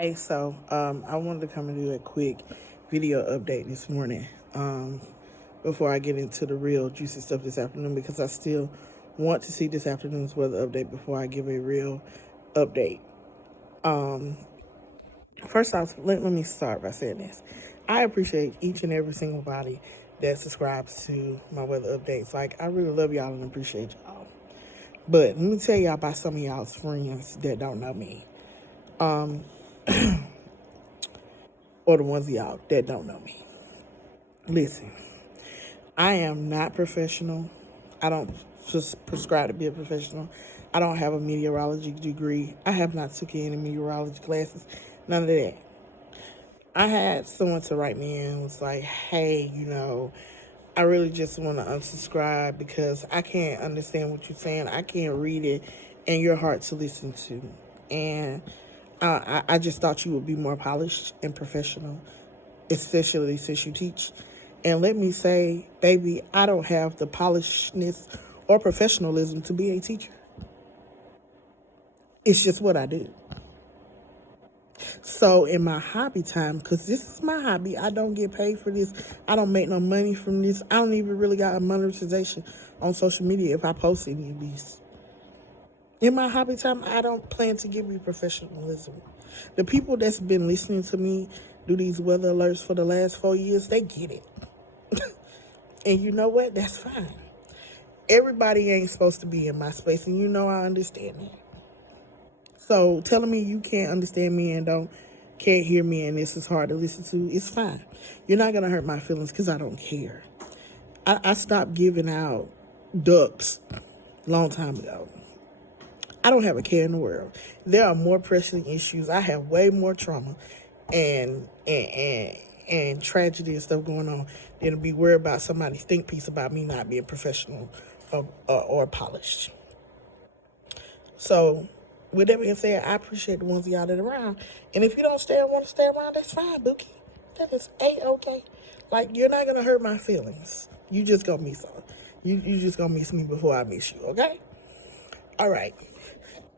Hey, so I wanted to come and do a quick video update this morning before I get into the real juicy stuff this afternoon because I still want to see this afternoon's weather update before I give a real update. Um, First off, let me start by saying this. I appreciate each and every single body that subscribes to my weather updates. Like, I really love y'all and appreciate y'all. But let me tell y'all about some of y'all's friends that don't know me. Or the ones of y'all that don't know me. Listen, I am not professional. I don't just prescribe to be a professional. I don't have a meteorology degree. I have not took any meteorology classes. None of that. I had someone to write me in and was like, hey, I really just want to unsubscribe because I can't understand what you're saying. I can't read it and you're hard to listen to. And I just thought you would be more polished and professional, especially since you teach. And let me say, baby, I don't have the polishedness or professionalism to be a teacher. It's just what I do. So in my hobby time, because this is my hobby, I don't get paid for this. I don't make no money from this. I don't even really got a monetization on social media if I post any of these. In my hobby time, I don't plan to give you professionalism. The people that's been listening to me do these weather alerts for the last 4 years, they get it. And you know what? That's fine. Everybody ain't supposed to be in my space, and I understand that. So telling me you can't understand me and can't hear me and this is hard to listen to, it's fine. You're not gonna hurt my feelings because I don't care. I stopped giving out ducks a long time ago. I don't have a care in the world. There are more pressing issues. I have way more trauma and tragedy and stuff going on than to be worried about somebody's think piece about me not being professional or polished. So, with that being said, I appreciate the ones of y'all that are around. And if you don't want to stay around, that's fine, Bookie. That is A-okay. Like, you're not going to hurt my feelings. You just going to miss me. You just going to miss me before I miss you, okay? All right.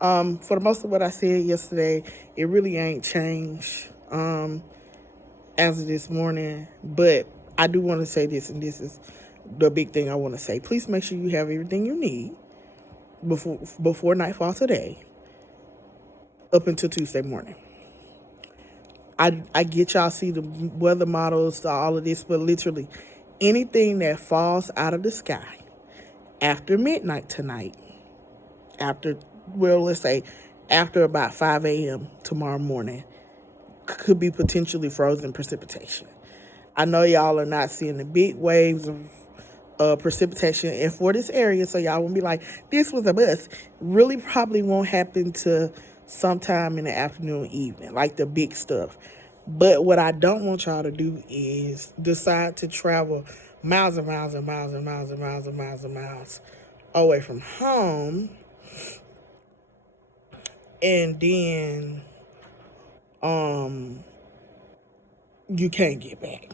For the most of what I said yesterday, it really ain't changed as of this morning. But I do want to say this, and this is the big thing I want to say. Please make sure you have everything you need before nightfall today up until Tuesday morning. I get y'all see the weather models, all of this, but literally anything that falls out of the sky after midnight tonight, let's say after about 5 a.m. tomorrow morning, could be potentially frozen precipitation. I know y'all are not seeing the big waves of precipitation, and for this area, so y'all won't be like, this was a bust. Really probably won't happen to sometime in the afternoon, evening, like the big stuff. But what I don't want y'all to do is decide to travel miles and miles and miles and miles and miles and miles and miles away from home, and then you can't get back.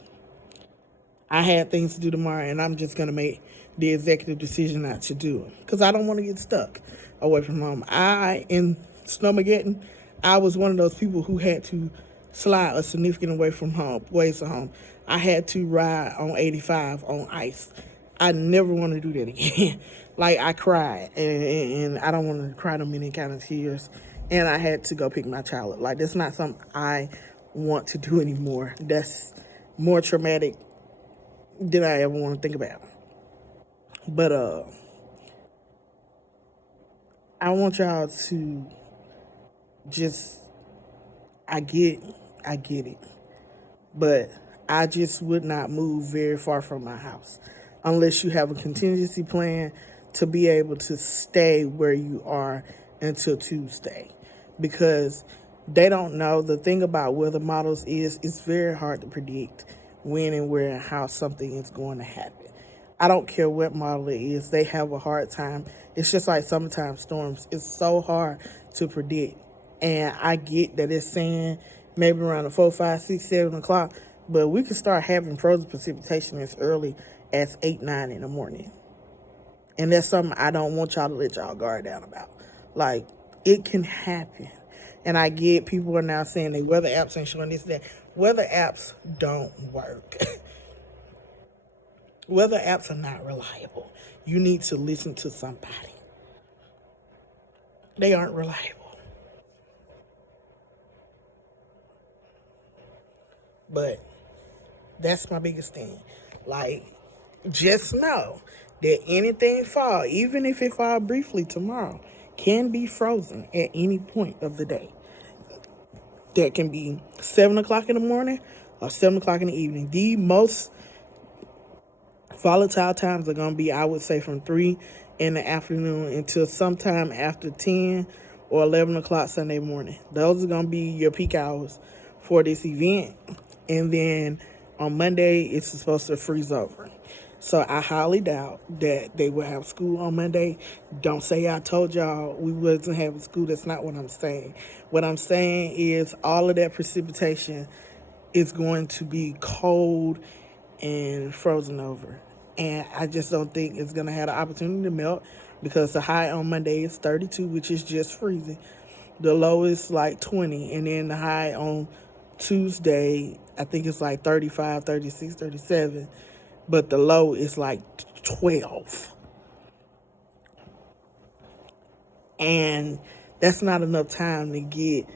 I had things to do tomorrow, and I'm just gonna make the executive decision not to do it because I don't want to get stuck away from home. In Snowmageddon, I was one of those people who had to slide a significant ways from home. I had to ride on 85 on ice. I never want to do that again. Like, I cried, and I don't want to cry no many kind of tears. And I had to go pick my child up. Like, that's not something I want to do anymore. That's more traumatic than I ever want to think about. But I want y'all to just I get it. But I just would not move very far from my house unless you have a contingency plan to be able to stay where you are until Tuesday. Because they don't know. The thing about weather models is it's very hard to predict when and where and how something is going to happen. I don't care what model it is, they have a hard time. It's just like summertime storms. It's so hard to predict. And I get that it's saying maybe around the 4, 5, 6, 7 o'clock, but we can start having frozen precipitation as early as 8, 9 in the morning. And that's something I don't want y'all to let y'all guard down about. Like, it can happen. And I get people are now saying they weather apps ain't showing this, that. Weather apps don't work. Weather apps are not reliable. You need to listen to somebody. They aren't reliable. But that's my biggest thing. Like, just know that anything fall, even if it fall briefly tomorrow, can be frozen at any point of the day. That can be 7 o'clock in the morning or 7 o'clock in the evening. The most volatile times are going to be, I would say, from 3 in the afternoon until sometime after 10 or 11 o'clock Sunday morning. Those are going to be your peak hours for this event. And then on Monday, it's supposed to freeze over. So I highly doubt that they will have school on Monday. Don't say I told y'all we wasn't having school. That's not what I'm saying. What I'm saying is all of that precipitation is going to be cold and frozen over. And I just don't think it's going to have the opportunity to melt because the high on Monday is 32, which is just freezing. The low is like 20. And then the high on Tuesday, I think it's like 35, 36, 37. But the low is like 12. And that's not enough time to get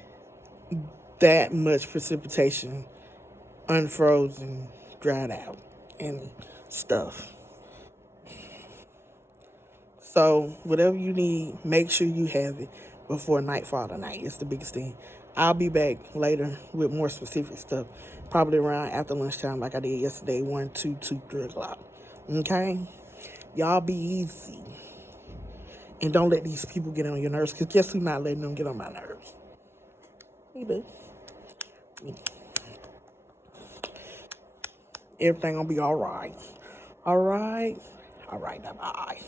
that much precipitation unfrozen, dried out, and stuff. So whatever you need, make sure you have it before nightfall tonight. It's the biggest thing. I'll be back later with more specific stuff, probably around after lunchtime like I did yesterday, 1, 2, 2, 3 o'clock. Okay? Y'all be easy. And don't let these people get on your nerves, because guess who's not letting them get on my nerves? Me, boo. Me. Everything gonna be all right. All right? All right, bye-bye.